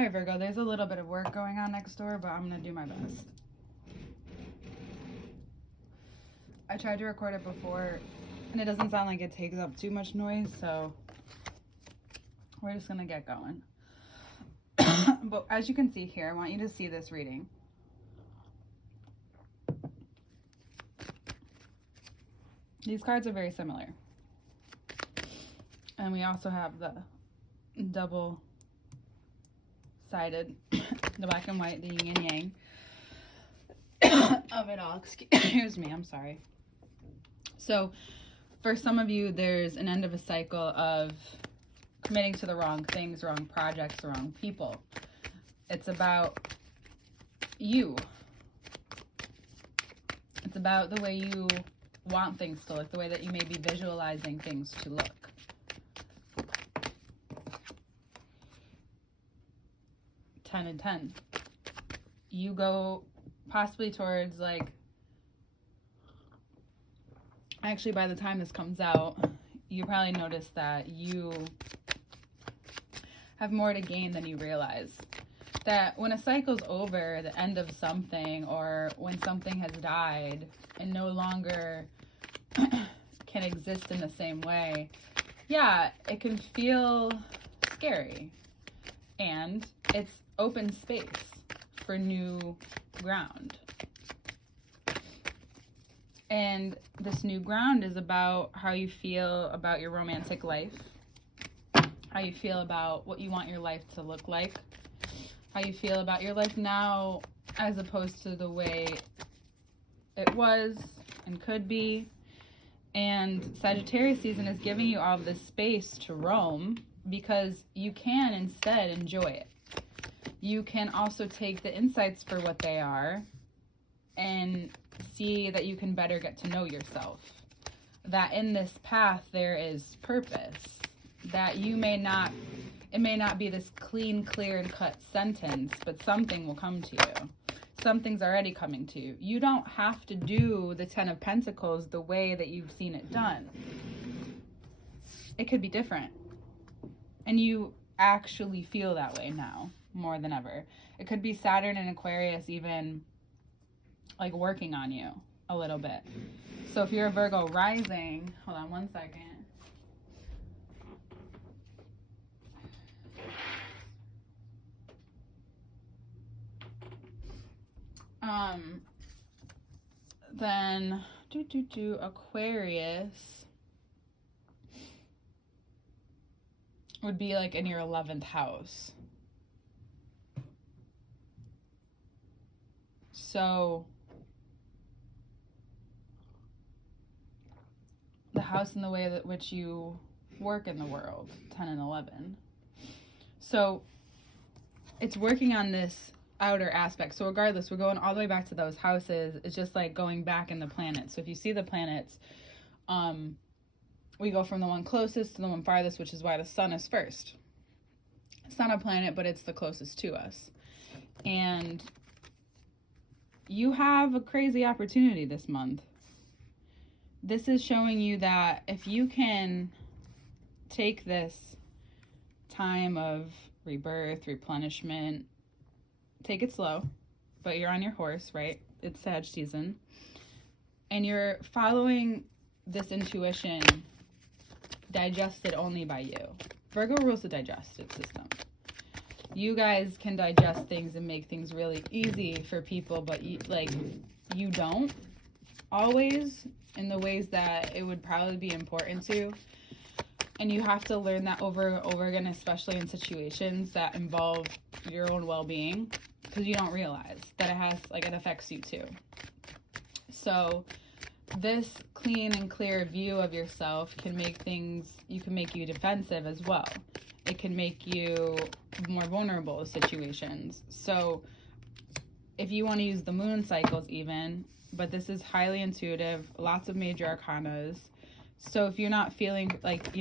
All right, Virgo, there's a little bit of work going on next door, but I'm going to do my best. I tried to record it before, and it doesn't sound like it takes up too much noise, so we're just going to get going. But as you can see here, I want you to see this reading. These cards are very similar. And we also have the double-sided, the black and white, the yin and yang of it all. Excuse me, I'm sorry. So for some of you, there's an end of a cycle of committing to the wrong things, wrong projects, the wrong people. It's about you. It's about the way you want things to look, the way that you may be visualizing things to look. Ten and 10. You go possibly towards, like, actually by the time this comes out, you probably notice that you have more to gain than you realize. That when a cycle's over, the end of something, or when something has died and no longer can exist in the same way, yeah, it can feel scary. And it's open space for new ground. And this new ground is about how you feel about your romantic life, how you feel about what you want your life to look like, how you feel about your life now as opposed to the way it was and could be. And Sagittarius season is giving you all this space to roam because you can instead enjoy it. You can also take the insights for what they are and see that you can better get to know yourself. That in this path there is purpose. That it may not be this clean, clear, and cut sentence, but something will come to you. Something's already coming to you. You don't have to do the 10 of Pentacles the way that you've seen it done. It could be different. And you actually feel that way now more than ever. It could be Saturn and Aquarius even like working on you a little bit. So if you're a Virgo rising, hold on one second. Then Aquarius would be like in your 11th house. So the house in the way that which you work in the world, 10 and 11. So it's working on this outer aspect. So regardless, we're going all the way back to those houses. It's just like going back in the planets. So if you see the planets, we go from the one closest to the one farthest, which is why the sun is first. It's not a planet, but it's the closest to us. And you have a crazy opportunity this month. This is showing you that if you can take this time of rebirth, replenishment, take it slow, but you're on your horse, right? It's Sag season. And you're following this intuition digested only by you. Virgo rules the digestive system. You guys can digest things and make things really easy for people, but you don't always in the ways that it would probably be important to. And you have to learn that over and over again, especially in situations that involve your own well-being, because you don't realize that it affects you too. So this clean and clear view of yourself can make you defensive as well. It can make you more vulnerable to situations. So if you want to use the moon cycles even, but this is highly intuitive, lots of major arcanas. So if you're not feeling like,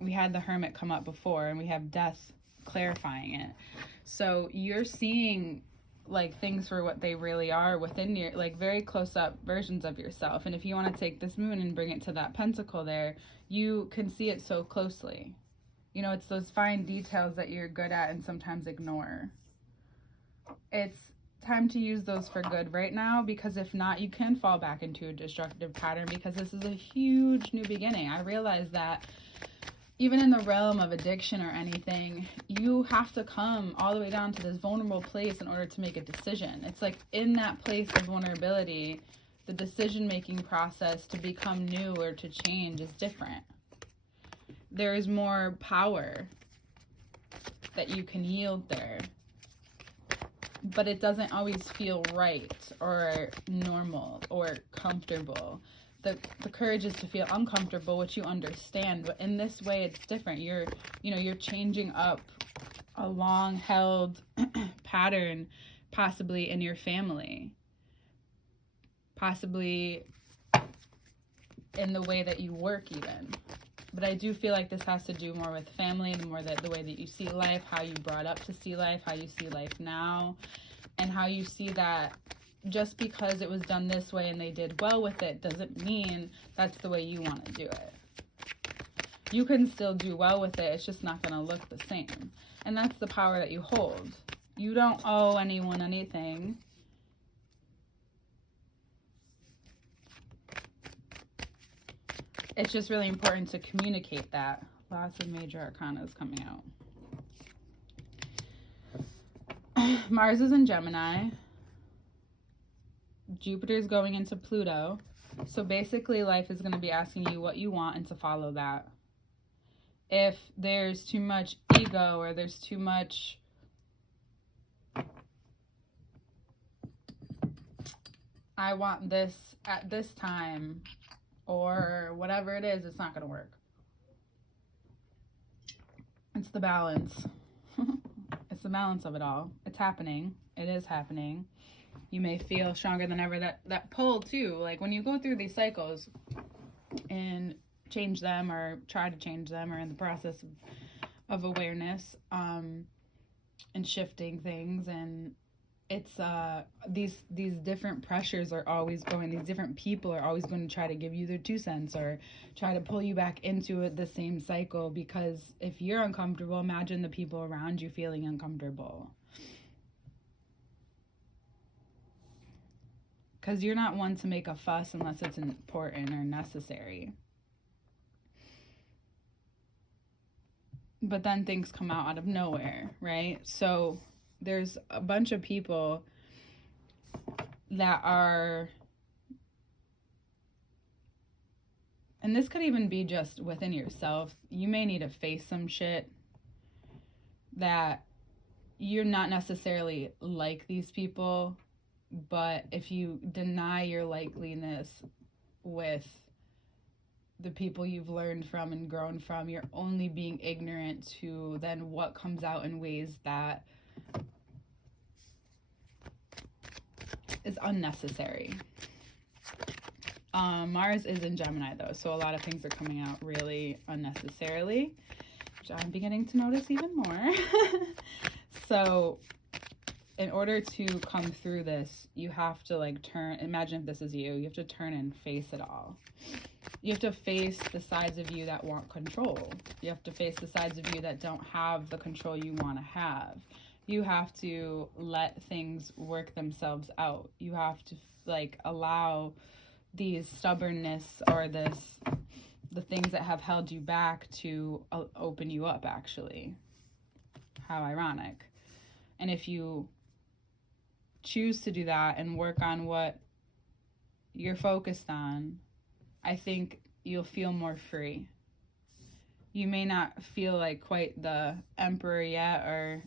we had the Hermit come up before and we have Death clarifying it. So you're seeing like things for what they really are within your, like, very close up versions of yourself. And if you want to take this moon and bring it to that pentacle there, you can see it so closely. You know, it's those fine details that you're good at and sometimes ignore. It's time to use those for good right now, because if not, you can fall back into a destructive pattern, because this is a huge new beginning. I realize that even in the realm of addiction or anything, you have to come all the way down to this vulnerable place in order to make a decision. It's like in that place of vulnerability, the decision-making process to become new or to change is different. There is more power that you can yield there. But it doesn't always feel right or normal or comfortable. The courage is to feel uncomfortable, which you understand, but in this way it's different. You're changing up a long held pattern, possibly in your family, possibly in the way that you work even. But I do feel like this has to do more with family, the way that you see life, how you brought up to see life, how you see life now, and how you see that just because it was done this way and they did well with it doesn't mean that's the way you want to do it. You can still do well with it, it's just not going to look the same. And that's the power that you hold. You don't owe anyone anything. It's just really important to communicate that. Lots of major arcana is coming out. Mars is in Gemini. Jupiter's going into Pluto. So basically life is going to be asking you what you want and to follow that. If there's too much ego or there's too much I want this at this time or whatever it is, it's not going to work. It's the balance. It's the balance of it all. It's happening. It is happening. You may feel stronger than ever. That pull too, like when you go through these cycles and change them or try to change them or in the process of awareness and shifting things, and it's these different pressures are always going, these different people are always going to try to give you their 2 cents or try to pull you back into it, the same cycle, because if you're uncomfortable, imagine the people around you feeling uncomfortable. Because you're not one to make a fuss unless it's important or necessary. But then things come out of nowhere, right? So there's a bunch of people that are, and this could even be just within yourself, you may need to face some shit that you're not necessarily like these people, but if you deny your likeliness with the people you've learned from and grown from, you're only being ignorant to then what comes out in ways that is unnecessary. Mars is in Gemini though, so a lot of things are coming out really unnecessarily, which I'm beginning to notice even more. So in order to come through this, you have to imagine if this is you have to turn and face it all. You have to face the sides of you that want control. You have to face the sides of you that don't have the control you want to have. You have to let things work themselves out. You have to allow these stubbornness or the things that have held you back to open you up, actually. How ironic. And if you choose to do that and work on what you're focused on, I think you'll feel more free. You may not feel like quite the emperor yet or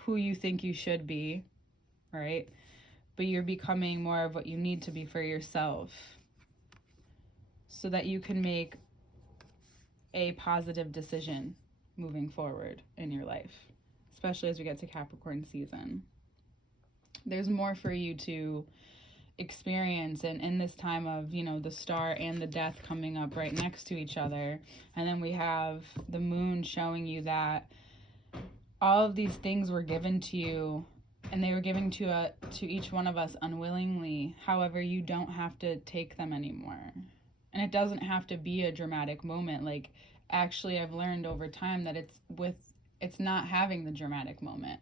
who you think you should be, right? But you're becoming more of what you need to be for yourself so that you can make a positive decision moving forward in your life, especially as we get to Capricorn season. There's more for you to experience, and in this time of the star and the death coming up right next to each other, and then we have the moon showing you that all of these things were given to you, and they were given to each one of us unwillingly. However, you don't have to take them anymore, and it doesn't have to be a dramatic moment. actually I've learned over time that it's not having the dramatic moment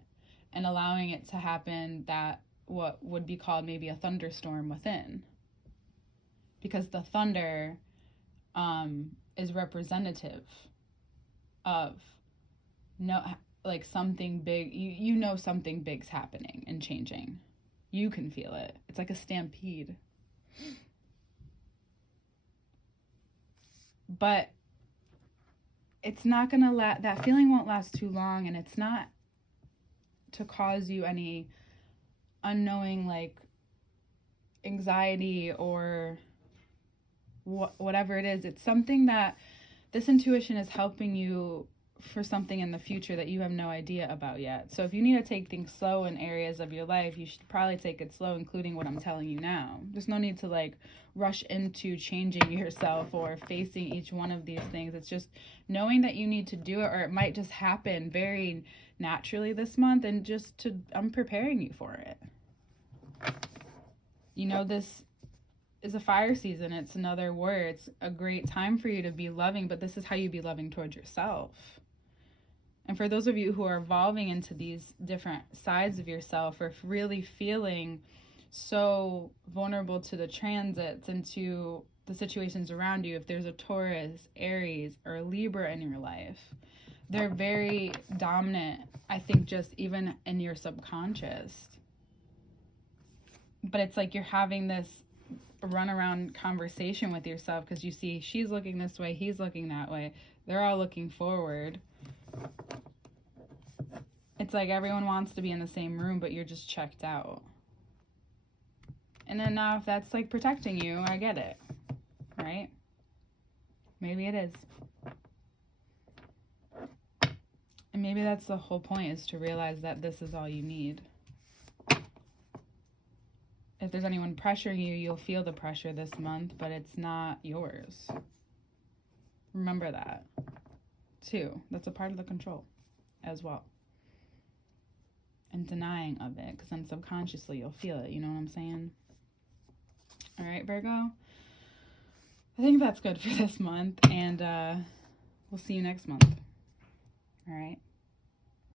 and allowing it to happen, that what would be called maybe a thunderstorm within. Because the thunder is representative of like something big. You know something big's happening and changing. You can feel it. It's like a stampede. But it's not gonna that feeling won't last too long, and it's not to cause you any unknowing like anxiety or whatever it is. It's something that this intuition is helping you for something in the future that you have no idea about yet. So if you need to take things slow in areas of your life, you should probably take it slow, including what I'm telling you now. There's no need to like rush into changing yourself or facing each one of these things. It's just knowing that you need to do it, or it might just happen very naturally this month, and I'm preparing you for it. You know, this is a fire season. It's another word. It's a great time for you to be loving, but this is how you be loving towards yourself. And for those of you who are evolving into these different sides of yourself, or really feeling so vulnerable to the transits and to the situations around you, if there's a Taurus, Aries, or Libra in your life, they're very dominant, I think, just even in your subconscious. But it's like you're having this run around conversation with yourself, because you see she's looking this way, he's looking that way, they're all looking forward. It's like everyone wants to be in the same room, but you're just checked out. And then now if that's like protecting you, I get it, right? Maybe it is. And maybe that's the whole point, is to realize that this is all you need. If there's anyone pressuring you, you'll feel the pressure this month, but it's not yours. Remember that, too. That's a part of the control as well. And denying of it, because then subconsciously you'll feel it. You know what I'm saying? All right, Virgo? I think that's good for this month, and we'll see you next month. All right?